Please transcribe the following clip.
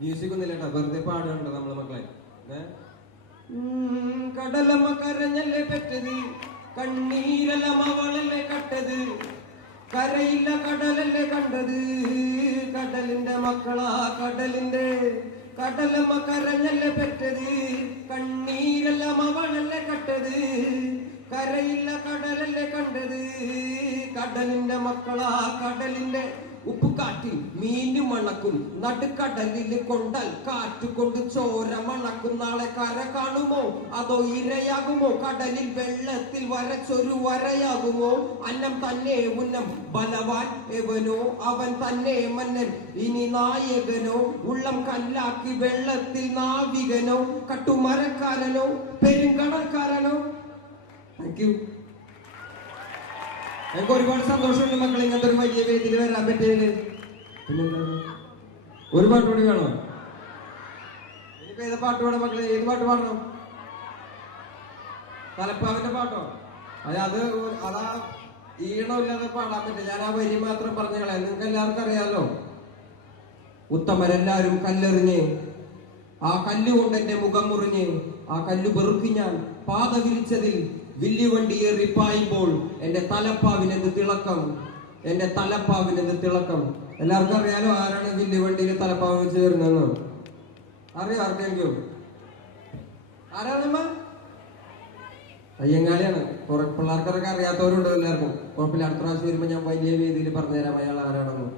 Music ഒന്നുമില്ല കേട്ടോ, വെറുതെ പാടുകയുണ്ടോ നമ്മളെ മക്കളെ. കടലമ്മ കരഞ്ഞല്ലേ പെറ്റത്, കണ്ണീരല്ല അവളല്ലേ കട്ടത്, കരയില്ല കടലല്ലേ കണ്ടത്, കടലിന്റെ മക്കളാ കടലിന്റെ. കടലമ്മ കരഞ്ഞല്ലേ പെറ്റത്, കണ്ണീരല്ല അവളല്ലേ കട്ടത്, കരയില്ല കടലല്ലേ കണ്ടത്, കടലിന്റെ മക്കളാ കടലിന്റെ. ഉപ്പുകാട്ടിൽ മീന് മണക്കും, നടുക്കടലിൽ കൊണ്ടാൽ കാറ്റ് കൊണ്ട് ചോര മണക്കും. നാളെ കര കാണുമോ അതോ ഇരയാകുമോ, കടലിൽ വെള്ളത്തിൽ വരച്ചൊരു വരയാകുമോ. അന്നം തന്നെ ഉന്നം, ബലവാൻ എവനോ അവൻ തന്നെ മന്നൻ, ഇനി നായകനോ ഉള്ളം കല്ലാക്കി വെള്ളത്തിൽ നാവികനോ, കട്ടുമരക്കാരനോ പെരുങ്കടക്കാരനോ. Thank you. എനിക്ക് ഒരുപാട് സന്തോഷമുണ്ട് മക്കൾ ഇങ്ങനത്തെ ഒരു വലിയ വേദിയിൽ വരാൻ പറ്റിയതില്. പിന്നെന്താ, ഒരു പാട്ട് കൂടി വേണോ? ഇനിയിപ്പോ ഏത് പാട്ട് വേണം മക്കളെ? ഏത് പാട്ട് പാടണം? തലപ്പാവിന്റെ പാട്ടോ? അതാ ഈണമില്ലാതെ പാടാൻ പറ്റില്ല. ഞാൻ ആ വരി മാത്രം പറഞ്ഞു കളയാം. നിങ്ങൾക്ക് എല്ലാവർക്കും അറിയാലോ, ഉത്തമരെല്ലാരും കല്ലെറിഞ്ഞ് ആ കല്ലുകൊണ്ട് എന്റെ മുഖം മുറിഞ്ഞ് ആ കല്ലു പെറുക്കി ഞാൻ പാത വിരിച്ചതിൽ വില്ലുവണ്ടി ഏറി പായുമ്പോൾ എന്റെ തലപ്പാവിനെന്ത് തിളക്കം, എന്റെ തലപ്പാവിനെന്ത് തിളക്കം. എല്ലാവർക്കും അറിയാലോ ആരാണ് വില്ലുവണ്ടിയിൽ തലപ്പാവ് വെച്ച് വരുന്നതെന്ന്? അറിയോ ആർക്കെങ്കിലും? ആരാണമ്മ? അയ്യങ്കാളിയാണ്. കുറെ പിള്ളേർക്കൊക്കെ അറിയാത്തവരുണ്ടോ? എല്ലാവർക്കും കുഴപ്പമില്ല, അടുത്ത പ്രാവശ്യം വരുമ്പോ ഞാൻ വലിയ രീതിയിൽ പറഞ്ഞുതരാം അയാൾ ആരാണെന്ന്.